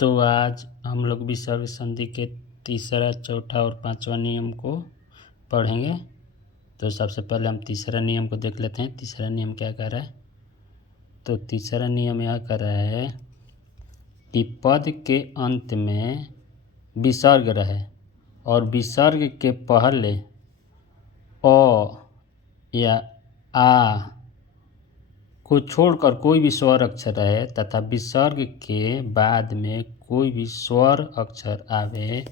तो आज हम लोग विसर्ग संधि के तीसरा, चौथा और पांचवा नियम को पढ़ेंगे। तो सबसे पहले हम तीसरा नियम को देख लेते हैं। तीसरा नियम क्या कह रहा है? तो तीसरा नियम यह कह रहा है कि पद के अंत में विसर्ग रहे और विसर्ग के पहले अ या आ को छोड़कर कोई भी स्वर अक्षर रहे तथा विसर्ग के बाद में कोई भी स्वर अक्षर आवे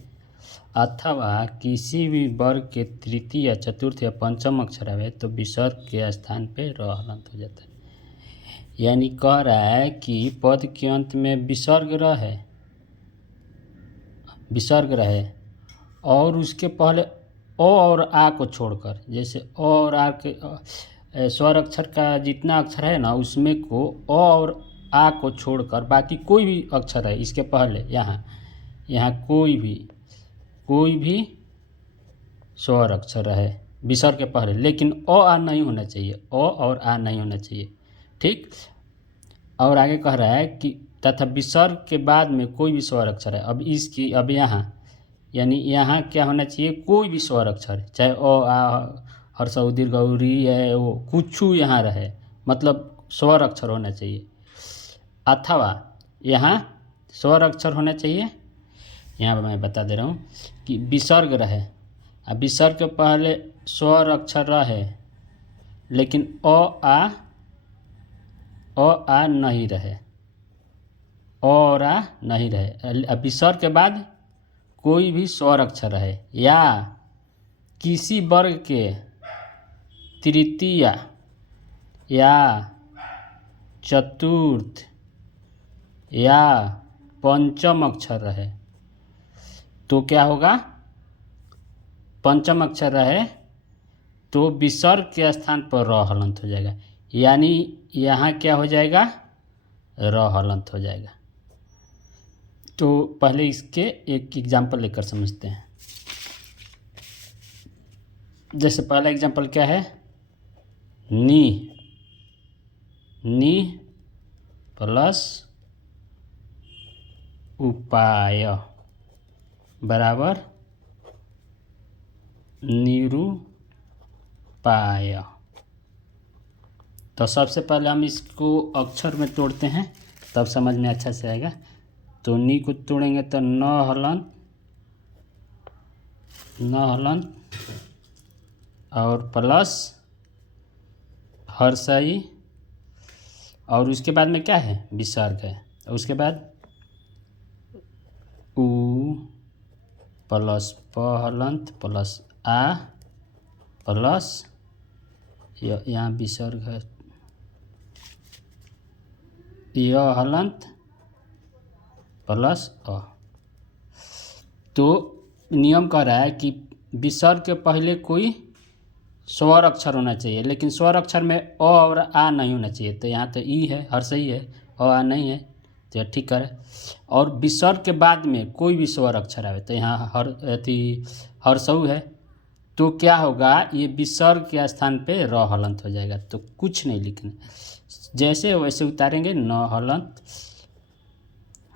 अथवा किसी भी वर्ग के तृतीय या चतुर्थ या पंचम अक्षर आवे तो विसर्ग के स्थान पे र हलंत हो जाता है। यानी कह रहा है कि पद के अंत में विसर्ग रहे और उसके पहले अ और आ को छोड़कर, जैसे अ और आ के स्वर अक्षर का जितना अक्षर है ना उसमें को अ और आ को छोड़कर बाकी कोई भी अक्षर है इसके पहले यहाँ कोई भी स्वर अक्षर है विसर्ग के पहले, लेकिन अ आ नहीं होना चाहिए, अ और आ नहीं होना चाहिए। ठीक। और आगे कह रहा है कि तथा विसर्ग के बाद में कोई भी स्वर अक्षर है। अब यहाँ यानी यहाँ क्या होना चाहिए? कोई भी स्वर अक्षर, चाहे अ आ हर्ष दीर्घ री है, वो कुछ यहाँ रहे, मतलब स्वर अक्षर होना चाहिए। अथवा यहाँ स्वर अक्षर होना चाहिए। यहाँ मैं बता दे रहा हूँ कि विसर्ग रहे, अब विसर्ग के पहले स्वर अक्षर रहे लेकिन अ आ नहीं रहे, और आ नहीं रहे। अब विसर्ग के बाद कोई भी स्वर अक्षर है या किसी वर्ग के तृतीय या चतुर्थ या पंचम अक्षर रहे तो क्या होगा? पंचम अक्षर रहे तो विसर्ग के स्थान पर र हलंत हो जाएगा। यानी यहाँ क्या हो जाएगा? र हलंत हो जाएगा। तो पहले इसके एक एग्जाम्पल लेकर समझते हैं। जैसे पहला एग्जाम्पल क्या है? नी प्लस उपाय बराबर निरूपाय। तो सबसे पहले हम इसको अक्षर में तोड़ते हैं तब समझ में अच्छा से आएगा। तो नी को तोड़ेंगे तो न हलंत और प्लस हर्षई और उसके बाद में क्या है? विसर्ग है। और उसके बाद उ प्लस प हलंत प्लस आ प्लस यहाँ विसर्ग है य हलंत प्लस अ। तो नियम कह रहा है कि विसर्ग के पहले कोई स्वर अक्षर होना चाहिए, लेकिन स्वर अक्षर में अ और आ नहीं होना चाहिए। तो यहाँ तो ई है, हर्षई है, अ आ नहीं है, तो ठीक करे। और विसर्ग के बाद में कोई भी स्वर अक्षर आवे तो यहाँ हर्षऊ है तो क्या होगा? ये विसर्ग के स्थान पे र हलंत हो जाएगा। तो कुछ नहीं लिखना, जैसे वैसे उतारेंगे। न हलंत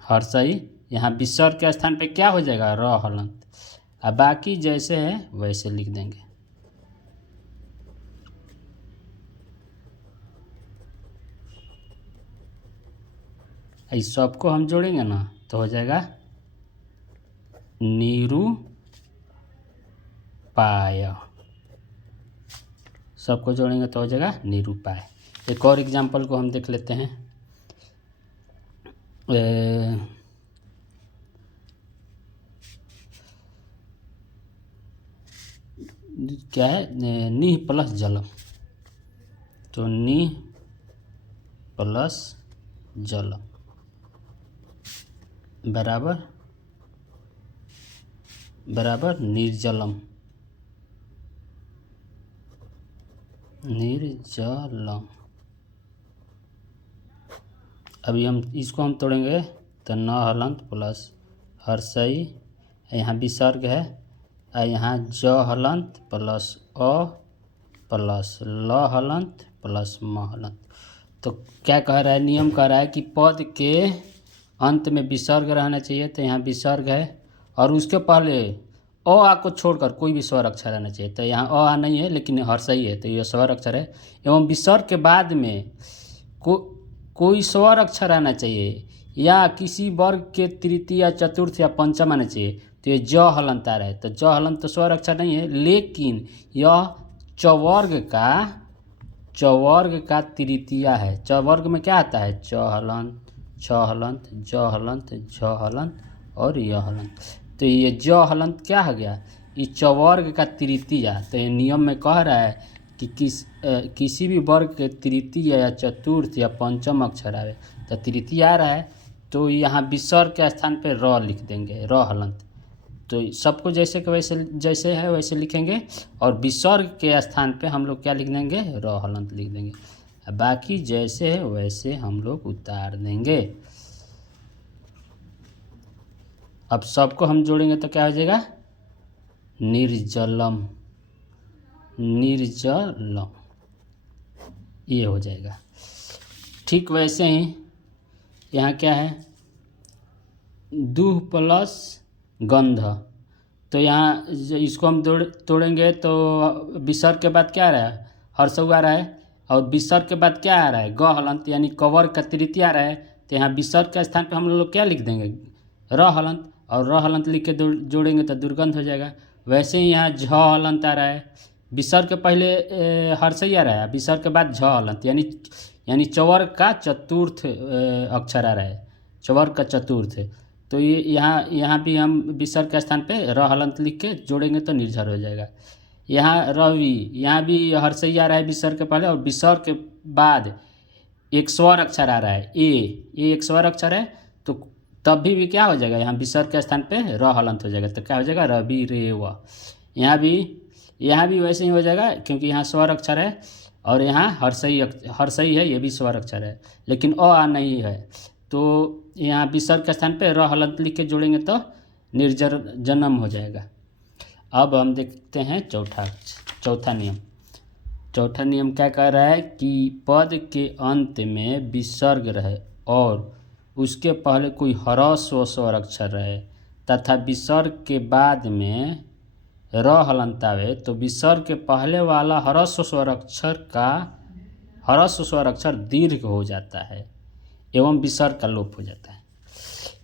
हर्षई, यहाँ विसर्ग के स्थान पे क्या हो जाएगा? र हलंत। अब बाकी जैसे है वैसे लिख देंगे। इस सबको हम जोड़ेंगे ना तो हो जाएगा निरूपाय। सबको जोड़ेंगे तो हो जाएगा निरूपाय। एक और एग्जाम्पल को हम देख लेते हैं। क्या है? नी प्लस जलम। तो नी प्लस जलम बराबर निर्जलम। अभी इसको हम तोड़ेंगे तो न हलंत प्लस हर्षई, यहाँ विसर्ग है, यहाँ ज हलंत प्लस अ प्लस ल हलंत प्लस म हलंत। तो क्या कह रहा है? नियम कह रहा है कि पद के अंत में विसर्ग रहना चाहिए, तो यहाँ विसर्ग है। और उसके पहले अ आ को छोड़कर कोई भी स्वर अक्षर आना चाहिए, तो यहाँ अ आ नहीं है लेकिन हर्षई है, तो यह स्वर अक्षर है। एवं विसर्ग के बाद में कोई स्वर अक्षर आना चाहिए या किसी वर्ग के तृतीय या चतुर्थ या पंचम आना चाहिए, तो ये ज हलंत आ रहा है। तो ज हलंत तो स्वर अक्षर नहीं है, लेकिन यह चवर्ग का तृतीया है। चवर्ग में क्या आता है? च हलंत, छ हलंत, ज हलंत, झ हलंत और य हलंत। तो ये ज हलंत क्या हो गया? ये चवर्ग का तृतीया। तो ये नियम में कह रहा है कि किसी भी वर्ग के तृतीय या चतुर्थ या पंचम अक्षर आवे, तो तृतीय आ रहा है तो यहाँ विसर्ग के स्थान पे र लिख देंगे, र हलंत। तो सबको जैसे के वैसे जैसे है वैसे लिखेंगे, और विसर्ग के स्थान पे हम लोग क्या लिख देंगे? र हलंत लिख देंगे। बाकी जैसे है वैसे हम लोग उतार देंगे। अब सबको हम जोड़ेंगे तो क्या हो जाएगा? निर्जलम, निर्जलम, ये हो जाएगा। ठीक वैसे ही यहाँ क्या है? दुह प्लस गंध। तो यहाँ इसको हम तोड़ेंगे तो विसर्ग के बाद क्या आ रहा है? हर्षऊ आ रहा है। और विसर्ग के बाद क्या आ रहा है? ग हलंत, यानी कवर का तृतीय आ रहा है। तो यहाँ विसर्ग के स्थान पे हम लोग क्या लिख देंगे? र हलंत। और र हलंत लिख के जोड़ेंगे तो दुर्गंध हो जाएगा। वैसे ही यहाँ झ हलंत आ रहा है। विसर्ग के पहले हर्षई आ रहा है, विसर्ग के बाद झ हलंत, यानी चवर्ग का चतुर्थ अक्षर आ रहा है, चवर्ग का चतुर्थ। तो ये यहाँ भी हम विसर्ग के स्थान पे र हलंत लिख के जोड़ेंगे तो निर्झर हो जाएगा। यहाँ रवि, यहाँ भी हर्षई आ रहा है विसर्ग के पहले, और विसर्ग के बाद एक स्वर अक्षर आ रहा है ये एक स्वर अक्षर है। तो तब भी क्या हो जाएगा? यहाँ विसर्ग के स्थान पे र हलंत हो जाएगा, तो क्या हो जाएगा? रवि रे व। यहाँ भी वैसे ही हो जाएगा, क्योंकि यहाँ स्वर अक्षर है और यहाँ हर्षई है, ये भी स्वर अक्षर है, लेकिन अ आ नहीं है। तो यहाँ विसर्ग के स्थान पे र हलंत लिख के जोड़ेंगे तो निर्जर जन्म हो जाएगा। अब हम देखते हैं चौथा नियम। चौथा नियम क्या कह रहा है? कि पद के अंत में विसर्ग रहे और उसके पहले कोई ह्रस्व स्वर अक्षर रहे तथा विसर्ग के बाद में र हलंत आवे, तो विसर्ग के पहले वाला ह्रस्व स्वर अक्षर दीर्घ हो जाता है एवं विसर्ग का लोप हो जाता है।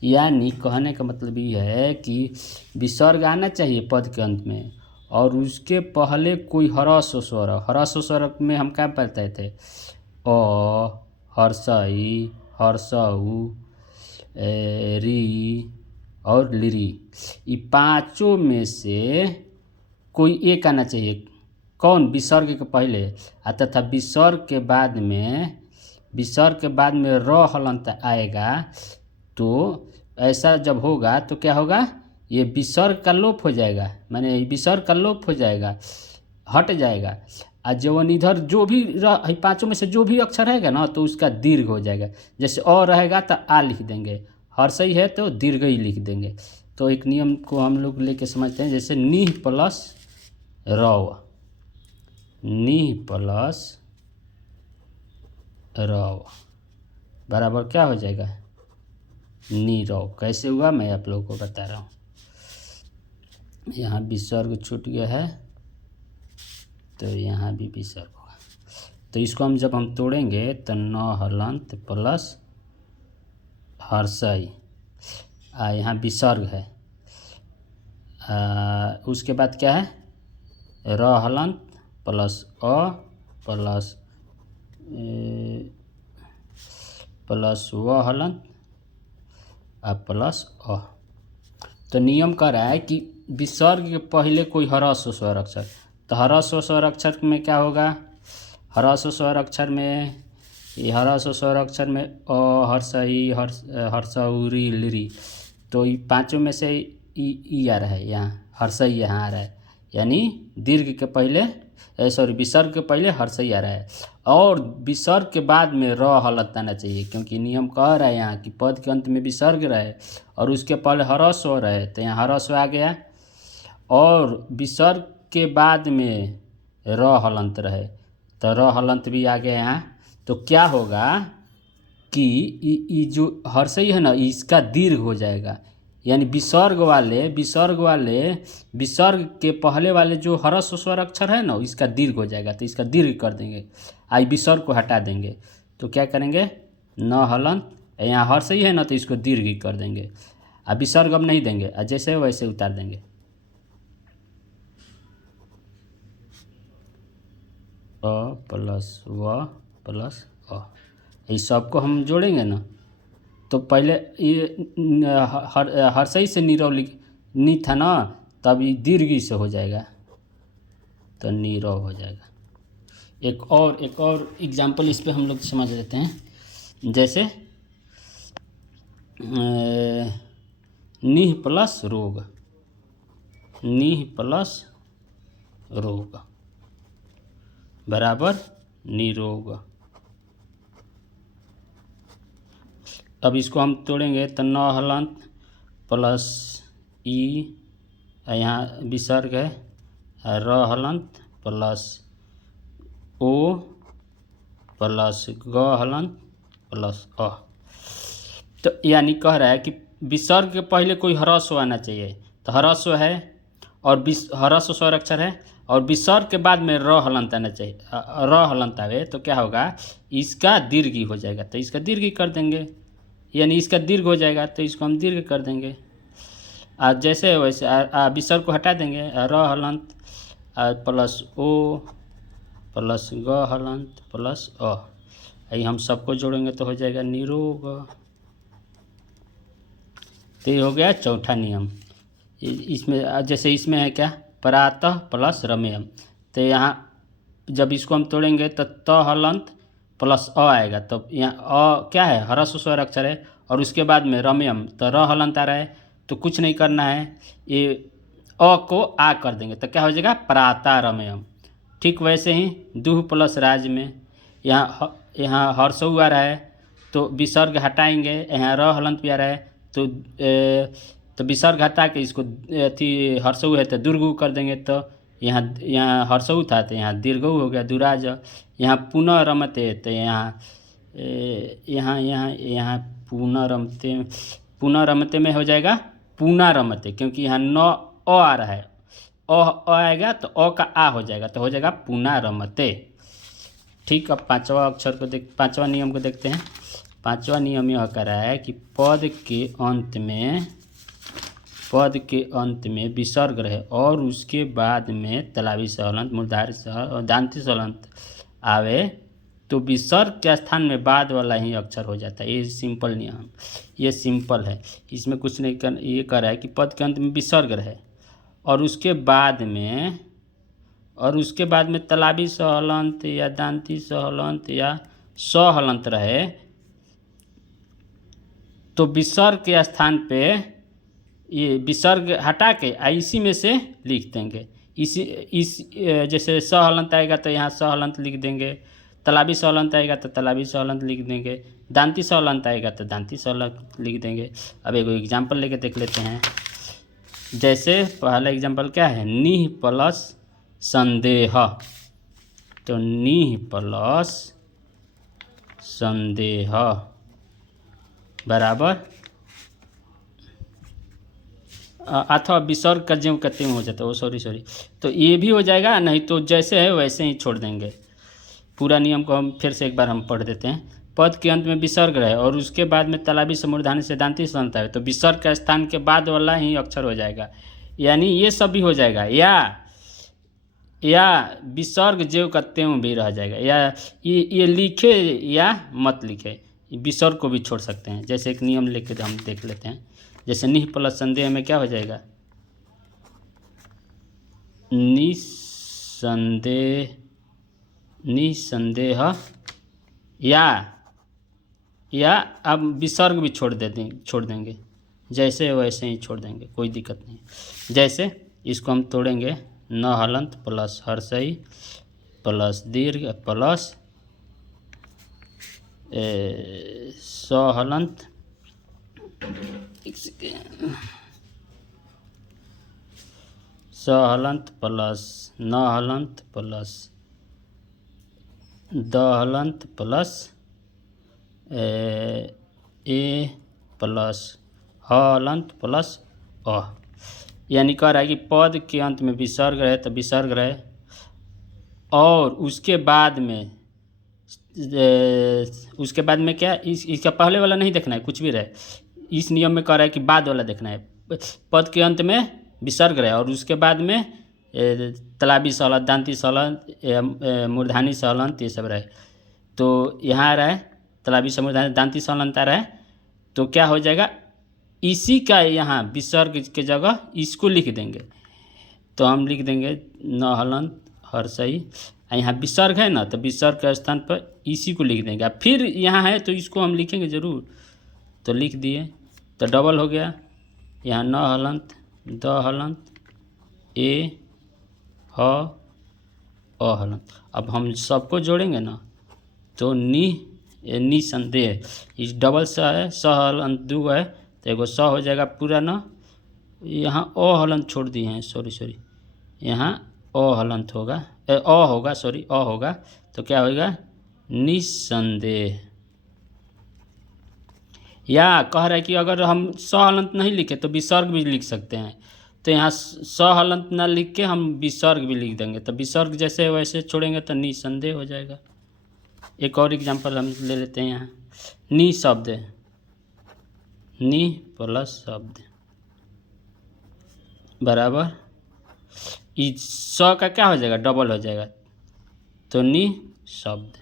यानी कहने का मतलब ये है कि विसर्ग आना चाहिए पद के अंत में और उसके पहले कोई ह्रस्व स्वर में हम क्या पढ़ते थे? अ, हर्षई, हर्षऊ, री और लिरी। ये पांचों में से कोई एक आना चाहिए। कौन? विसर्ग के पहले तथा विसर्ग के बाद में र हलंत आएगा। तो ऐसा जब होगा तो क्या होगा? ये विसर्ग का लोप हो जाएगा, माने विसर्ग का लोप हो जाएगा, हट जाएगा। और जब इधर जो भी पांचों में से जो भी अक्षर रहेगा ना, तो उसका दीर्घ हो जाएगा। जैसे अ रहेगा तो आ लिख देंगे, हर्षई है तो दीर्घ ही लिख देंगे। तो एक नियम को हम लोग लेके समझते हैं, जैसे नीह प्लस रव, नीह प्लस रव बराबर क्या हो जाएगा? नीरव। कैसे हुआ मैं आप लोगों को बता रहा हूँ। यहाँ विसर्ग छूट गया है तो यहाँ भी विसर्ग होगा। तो इसको जब हम तोड़ेंगे तो न हलंत प्लस हर्षई, यहाँ विसर्ग है, उसके बाद क्या है? र हलंत प्लस अ प्लस व हलंत प्लस अ। तो नियम कह रहा है कि विसर्ग के पहले कोई ह्रस्व स्वर अक्षर, तो ह्रस्व स्वर अक्षर में क्या होगा? ह्रस्व स्वर अक्षर में अ, हर्षई, हर्षऊरी, लिरी। तो ये पांचों में से ई आ रहा है, यहाँ हर्षई यहाँ आ रहा है, यानी दीर्घ के पहले विसर्ग के पहले हर्षई आ रहा है। और विसर्ग के बाद में र हलंत आना चाहिए, क्योंकि नियम कह रहा है यहाँ कि पद के अंत में विसर्ग रहे और उसके पहले ह्रस्व रहे, तो यहाँ ह्रस्व आ गया। और विसर्ग के बाद में र हलंत रहे तो र हलंत भी आ गया यहाँ। तो क्या होगा? कि जो हर्षई है ना इसका दीर्घ हो जाएगा, यानी विसर्ग के पहले वाले जो ह्रस्व स्वर अक्षर है ना इसका दीर्घ हो जाएगा, तो इसका दीर्घ कर देंगे। आई विसर्ग को हटा देंगे तो क्या करेंगे, न हलंत, यहाँ हर्षई है ना तो इसको दीर्घ ही कर देंगे। अब विसर्ग अब नहीं देंगे, जैसे वैसे उतार देंगे। अ प्लस व प्लस अ, इस सबको हम जोड़ेंगे ना, तो पहले ये हर्षई से नीरव नी था ना, तब ये दीर्घ से हो जाएगा तो नीरव हो जाएगा। एक और एग्जाम्पल इस पे हम लोग समझ लेते हैं। जैसे निह प्लस रोग, निह प्लस रोग बराबर निरोग। अब इसको हम तोड़ेंगे तो न हलंत प्लस ई, यहाँ विसर्ग है, र हलंत प्लस ओ प्लस ग हलंत प्लस अ। तो यानी कह रहा है कि विसर्ग के पहले कोई ह्रस्व आना चाहिए, तो ह्रस्व है और ह्रस्व स्वर अक्षर है, और विसर्ग के बाद में र हलंत आना चाहिए, र हलंत आवे तो क्या होगा, इसका दीर्घ हो जाएगा, तो इसका दीर्घ कर देंगे, यानी इसका दीर्घ हो जाएगा तो इसको हम दीर्घ कर देंगे। जैसे वैसे विसर्ग को हटा देंगे, र हलंत प्लस ओ प्लस ग हलंत प्लस अ, यही हम सबको जोड़ेंगे तो हो जाएगा निरोग। तो ये हो गया चौथा नियम। इसमें जैसे इसमें है क्या, प्रातः प्लस रमेयम, तो यहाँ जब इसको हम तोड़ेंगे तो त हलंत प्लस अ आएगा, तो यहाँ अ क्या है, ह्रस्व स्वर अक्षर है, और उसके बाद में रमेयम तो र हलंत आ रहा है, तो कुछ नहीं करना है, ये अ को आ कर देंगे तो क्या हो जाएगा, प्रातः रमेयम। ठीक वैसे ही दुह प्लस राज में यहाँ हर्षऊ आ रहा है तो विसर्ग हटाएंगे, यहाँ र हलंत भी आ रहा है तो विसर्ग हटा के इसको अथी हर्षऊ है तो दुर्गु कर देंगे, तो यहाँ हर्षऊ था तो यहाँ दीर्घऊ हो गया दुराज। यहाँ पुनः रमते तो यहाँ पुनः रमते में हो जाएगा पुनः रमते, क्योंकि यहाँ न अ आ रहा है, अ आएगा तो अ का आ हो जाएगा, तो हो जाएगा पुनः रमते। ठीक, अब पांचवा नियम को देखते हैं। पांचवा नियम यह कह रहा है कि पद के अंत में विसर्ग रहे और उसके बाद में तलावी सहलंत मूर्धारी दांती सहलंत आवे तो विसर्ग के स्थान में बाद वाला ही अक्षर हो जाता है। ये सिंपल नियम, ये सिंपल है, इसमें कुछ नहीं कर, ये कह रहा है कि पद के अंत में विसर्ग रहे और उसके बाद में तलावी सहलंत या दांती सहलंत या सहलंत रहे, तो विसर्ग के स्थान पे ये विसर्ग हटा के इसी में से लिख देंगे। जैसे सहलंत आएगा तो यहाँ सहलंत लिख देंगे, तलावी सहलंत आएगा तो तलावी सहलंत लिख देंगे, दांती सहलंत आएगा तो दांती सहलंत लिख देंगे। अब एक एग्जाम्पल लेके देख लेते हैं। जैसे पहला एग्जाम्पल क्या है, निह प्लस संदेह, तो निह प्लस संदेह बराबर अथवा विसर्ग का ज्यों कहते हो जाता है वो, सॉरी, तो ये भी हो जाएगा, नहीं तो जैसे है वैसे ही छोड़ देंगे। पूरा नियम को हम फिर से एक बार हम पढ़ देते हैं। पद के अंत में विसर्ग रहे और उसके बाद में तलावी से मूर्धानी से दांती सहलंत है, तो विसर्ग का स्थान के बाद वाला ही अक्षर हो जाएगा, यानी ये सब भी हो जाएगा, या विसर्ग ज्यों का त्यों भी रह जाएगा, या ये लिखे या मत लिखे, विसर्ग को भी छोड़ सकते हैं। जैसे एक नियम लेके हम देख लेते हैं। जैसे निह प्लस संदेह में क्या हो जाएगा, निसंदेह या अब विसर्ग भी छोड़ देंगे, जैसे वैसे ही छोड़ देंगे, कोई दिक्कत नहीं। जैसे इसको हम तोड़ेंगे, न हलंत प्लस हर्षई प्लस दीर्घ प्लस सहलंत सहलंत प्लस न हलंत प्लस द हलंत प्लस ए प्लस हलंत प्लस अ, यानी कह रहा है कि पद के अंत में विसर्ग रहे तो विसर्ग रहे, और उसके बाद में क्या, इसका पहले वाला नहीं देखना है, कुछ भी रहे। इस नियम में कह रहा है कि बाद वाला देखना है। पद के अंत में विसर्ग रहे और उसके बाद में तलाबी सहलंत, दांती सहलंत, मूर्धानी सहलंत, ये सब रहे। तो यहाँ आ रहा है तलाबी से मूर्धानी दांती सहलंत आ रहा है, तो क्या हो जाएगा, इसी का यहाँ विसर्ग के जगह इसको लिख देंगे। तो हम लिख देंगे न हलंत हर्षई, यहाँ विसर्ग है ना, तो विसर्ग के स्थान पर इसी को लिख देंगे। फिर यहाँ है तो इसको हम लिखेंगे ज़रूर, तो लिख दिए, तो डबल हो गया। यहाँ न हलंत द हलंत ए ह अ हलंत। अब हम सबको जोड़ेंगे ना, तो निसंदेह, इस डबल स है, स हलंत दू है, तो एगो स हो जाएगा पूरा न, यहाँ अ हलंत छोड़ दिए हैं, सॉरी यहाँ अ हलंत होगा, अ होगा, सॉरी अ होगा, तो क्या होगा, निसंदेह। या कह रहा है कि अगर हम स हलंत नहीं लिखे तो विसर्ग भी लिख सकते हैं, तो यहाँ स हलंत ना लिख के हम विसर्ग भी लिख देंगे, तो विसर्ग जैसे वैसे छोड़ेंगे तो निसंदेह हो जाएगा। एक और एग्जांपल हम ले लेते हैं। यहाँ नि शब्द, नि प्लस शब्द बराबर, इस स का क्या हो जाएगा, डबल हो जाएगा, तो नि शब्द।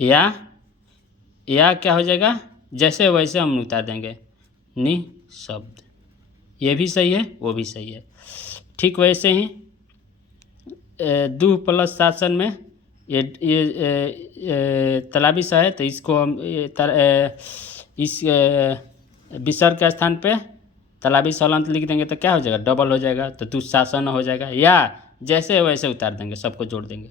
या क्या हो जाएगा, जैसे वैसे हम उतार देंगे, नि शब्द। ये भी सही है, वो भी सही है। ठीक वैसे ही दू प्लस शासन में ये तलाबी सा है, तो इसको हम इस विसर्ग के स्थान पे तलाबी सहलंत लिख देंगे, तो क्या हो जाएगा, डबल हो जाएगा, तो दुशासन हो जाएगा। या जैसे वैसे उतार देंगे, सबको जोड़ देंगे।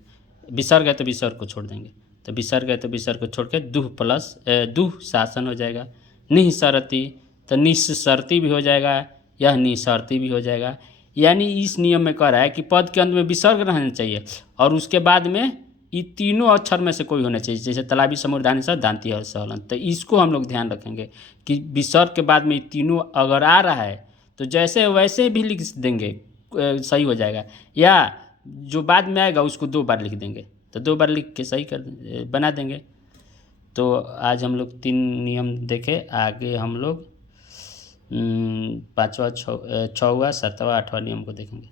विसर्ग है तो विसर्ग को छोड़ देंगे, तो विसर्ग है तो विसर्ग को छोड़ के दुशासन हो जाएगा। निःसरती, तो निःसरती भी हो जाएगा, यह निःसरती भी हो जाएगा। यानी इस नियम में कह रहा है कि पद के अंत में विसर्ग रहना चाहिए और उसके बाद में ये तीनों अक्षर में से कोई होना चाहिए, जैसे तलाबी स मूर्धानी स दांती सहलंत। तो इसको हम लोग ध्यान रखेंगे कि विसर्ग के बाद में ये तीनों अगर आ रहा है तो जैसे वैसे भी लिख देंगे, सही हो जाएगा। या जो बाद में आएगा उसको 2 बार लिख देंगे, तो 2 बार लिख के सही बना देंगे। तो आज हम लोग 3 नियम देखे, आगे हम लोग 5वां 6वां 7वां 8वां नियम को देखेंगे।